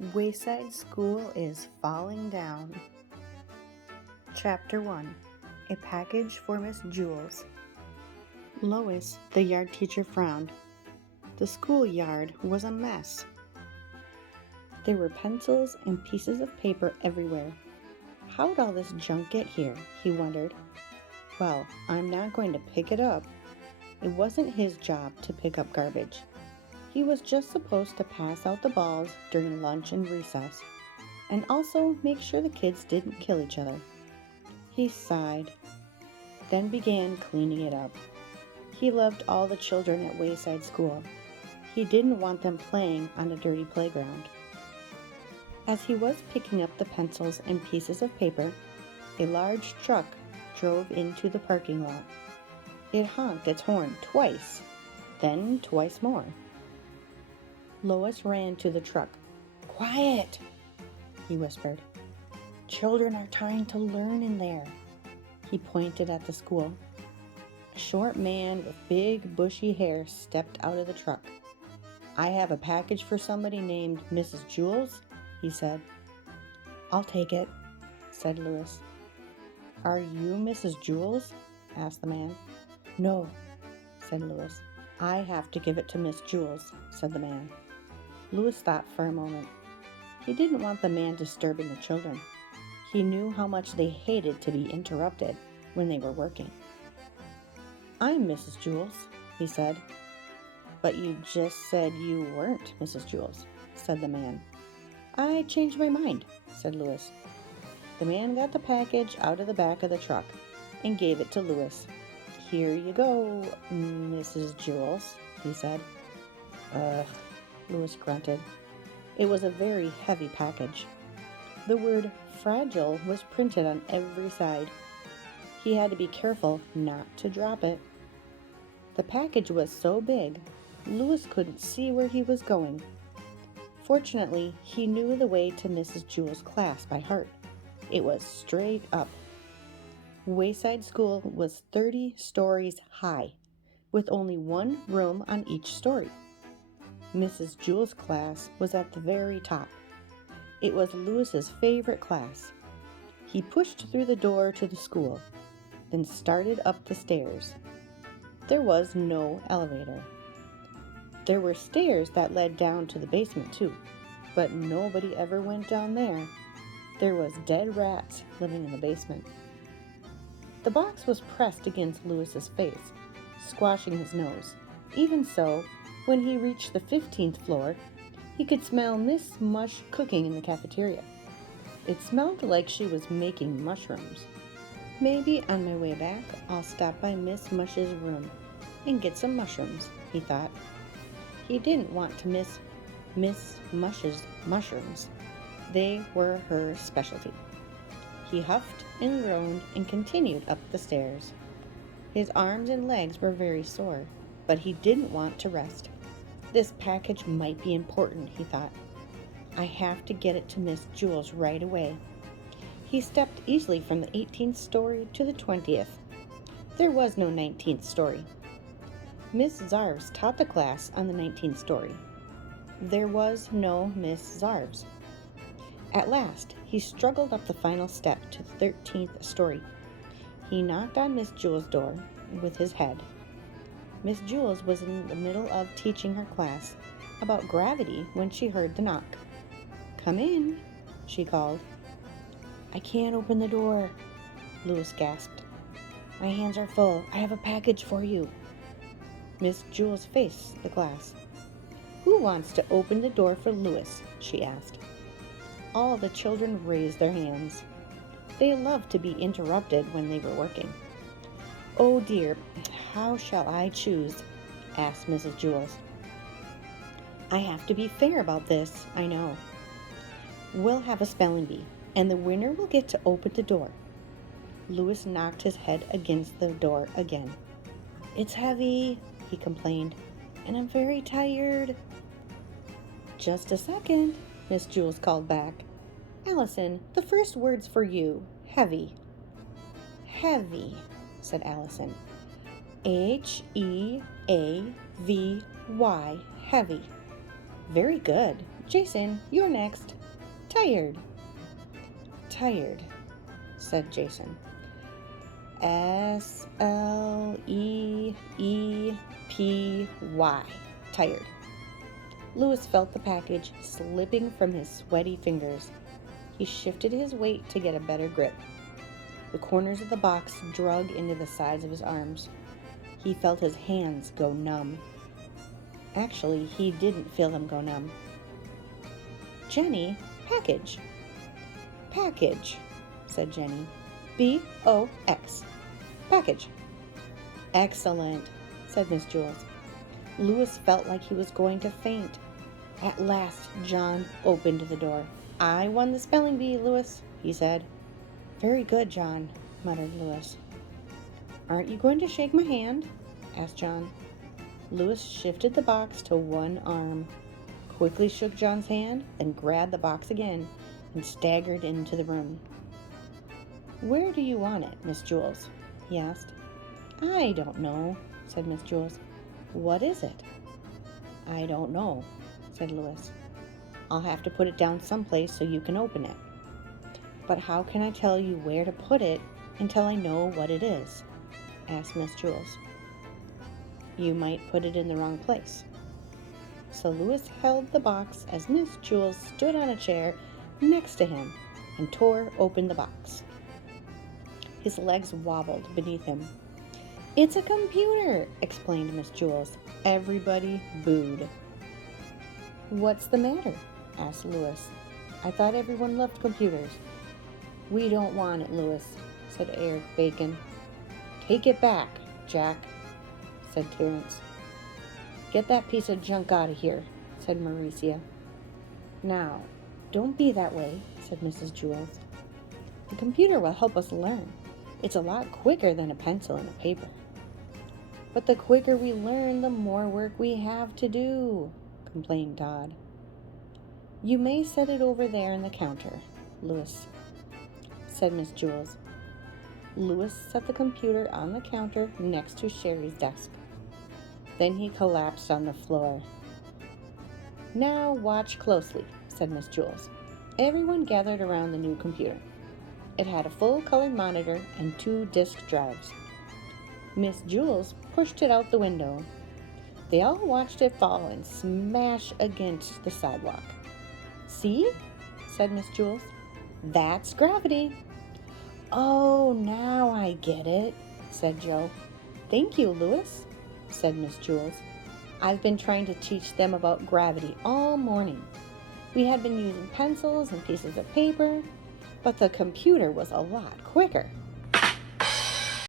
Wayside School is falling down. Chapter 1. A package for Miss Jules. Lois, the yard teacher, frowned. The schoolyard was a mess. There were pencils and pieces of paper everywhere. How'd all this junk get here? He wondered. Well, I'm not going to pick it up. It wasn't his job to pick up garbage. He was just supposed to pass out the balls during lunch and recess, and also make sure the kids didn't kill each other. He sighed, then began cleaning it up. He loved all the children at Wayside School. He didn't want them playing on a dirty playground. As he was picking up the pencils and pieces of paper, a large truck drove into the parking lot. It honked its horn twice, then twice more. Lois ran to the truck. "Quiet!" he whispered. "Children are trying to learn in there." He pointed at the school. A short man with big, bushy hair stepped out of the truck. "I have a package for somebody named Mrs. Jules," he said. "I'll take it," said Louis. "Are you Mrs. Jules?" asked the man. "No," said Louis. "I have to give it to Miss Jules," said the man. Louis thought for a moment. He didn't want the man disturbing the children. He knew how much they hated to be interrupted when they were working. "I'm Mrs. Jules," he said. "But you just said you weren't Mrs. Jules," said the man. "I changed my mind," said Louis. The man got the package out of the back of the truck and gave it to Louis. "Here you go, Mrs. Jules," he said. "Ugh," Louis grunted. It was a very heavy package. The word fragile was printed on every side. He had to be careful not to drop it. The package was so big, Louis couldn't see where he was going. Fortunately, he knew the way to Mrs. Jules' class by heart. It was straight up. Wayside School was 30 stories high, with only one room on each story. Mrs. Jules' class was at the very top. It was Louis's favorite class. He pushed through the door to the school, then started up the stairs. There was no elevator. There were stairs that led down to the basement too, but nobody ever went down there. There was dead rats living in the basement. The box was pressed against Louis's face, squashing his nose. Even so, when he reached the 15th floor, he could smell Miss Mush cooking in the cafeteria. It smelled like she was making mushrooms. "Maybe on my way back, I'll stop by Miss Mush's room and get some mushrooms," he thought. He didn't want to miss Miss Mush's mushrooms. They were her specialty. He huffed and groaned and continued up the stairs. His arms and legs were very sore, but he didn't want to rest. This package might be important, he thought. I have to get it to Miss Jules right away. He stepped easily from the 18th story to the 20th. There was no 19th story. Miss Zarves taught the class on the 19th story. There was no Miss Zarves. At last, he struggled up the final step to the 13th story. He knocked on Miss Jules' door with his head. Miss Jules was in the middle of teaching her class about gravity when she heard the knock. "Come in," she called. "I can't open the door," Louis gasped. "My hands are full. I have a package for you." Miss Jules faced the class. "Who wants to open the door for Louis?" she asked. All the children raised their hands. They loved to be interrupted when they were working. "Oh dear, how shall I choose?" asked Mrs. Jules. "I have to be fair about this, I know. We'll have a spelling bee, and the winner will get to open the door." Louis knocked his head against the door again. "It's heavy," he complained, "and I'm very tired." "Just a second," Miss Jules called back. "Allison, the first word's for you. Heavy." "Heavy," said Allison. "H-E-A-V-Y, heavy." "Very good. Jason, you're next. Tired. Tired, said Jason. Sleepy. Tired. Louis felt the package slipping from his sweaty fingers. He shifted his weight to get a better grip. The corners of the box drug into the sides of his arms. He felt his hands go numb. Actually, he didn't feel them go numb. Jenny, package. Package, said Jenny. B-O-X. Package. Excellent, said Miss Jules. Louis felt like he was going to faint. At last, John opened the door. I won the spelling bee, Louis, he said. Very good, John, muttered Louis. Aren't you going to shake my hand? Asked John. Louis shifted the box to one arm, quickly shook John's hand, then grabbed the box again and staggered into the room. Where do you want it, Miss Jules? He asked. I don't know, said Miss Jules. What is it? I don't know, said Louis. I'll have to put it down someplace so you can open it. But how can I tell you where to put it until I know what it is? Asked Miss Jules. You might put it in the wrong place. So Louis held the box as Miss Jules stood on a chair next to him and tore open the box. His legs wobbled beneath him. It's a computer, explained Miss Jules. Everybody booed. What's the matter? Asked Louis. I thought everyone loved computers. We don't want it, Louis, said Eric Bacon. Take it back, Jack, said Terence. Get that piece of junk out of here, said Mauricia. Now, don't be that way, said Mrs. Jules. The computer will help us learn. It's a lot quicker than a pencil and a paper. But the quicker we learn, the more work we have to do, complained Todd. You may set it over there in the counter, Louis, said Miss Jules. Louis set the computer on the counter next to Sherry's desk. Then he collapsed on the floor. Now watch closely, said Miss Jules. Everyone gathered around the new computer. It had a full-colored monitor and 2 disk drives. Miss Jules pushed it out the window. They all watched it fall and smash against the sidewalk. See? Said Miss Jules. That's gravity. Oh, now I get it, said Joe. Thank you, Louis, said Miss Jules. I've been trying to teach them about gravity all morning. We had been using pencils and pieces of paper, but the computer was a lot quicker.